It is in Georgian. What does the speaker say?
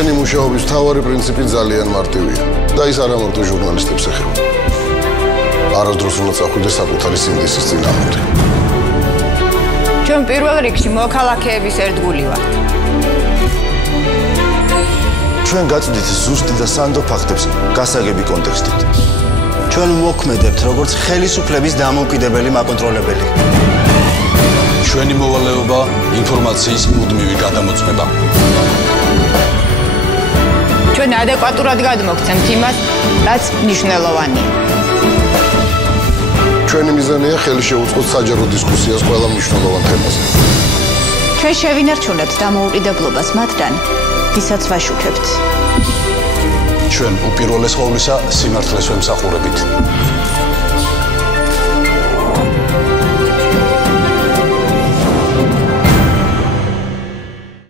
ჩვენი მუშაობის მთავარი პრინციპი ძალიან მარტივია და ის არა მარტო ჟურნალისტებს ეხება. არასდროს უნდა წახვიდეს საკუთარი სინდისის წინააღმდეგ. ჩვენ პირველ რიგში მოქალაქეების ერთგული ვართ. ჩვენ გაწვდით ზუსტი და სანდო ფაქტებს გასაგები კონტექსტით. ჩვენ მოქმედებთ როგორც ხელისუფლების დამოუკიდებელი მაკონტროლებელი. ჩვენი მოვალეობა ინფორმაციის მუდმივი გადამოწმება. ჩვენ ადეკვატურად გადმოგცემთ იმას, რაც მნიშვნელოვანია. ჩვენი მიზანია ხელი შეუწყოთ საჯარო დისკუსიას ყველა მნიშვნელოვან თემაზე. ჩვენ შევინარჩუნებთ დამოუკიდებლობას მათგან, ვისაც ვაშუქებთ. ჩვენ უპირველეს ყოვლისა სიმართლეს ვემსახურებით.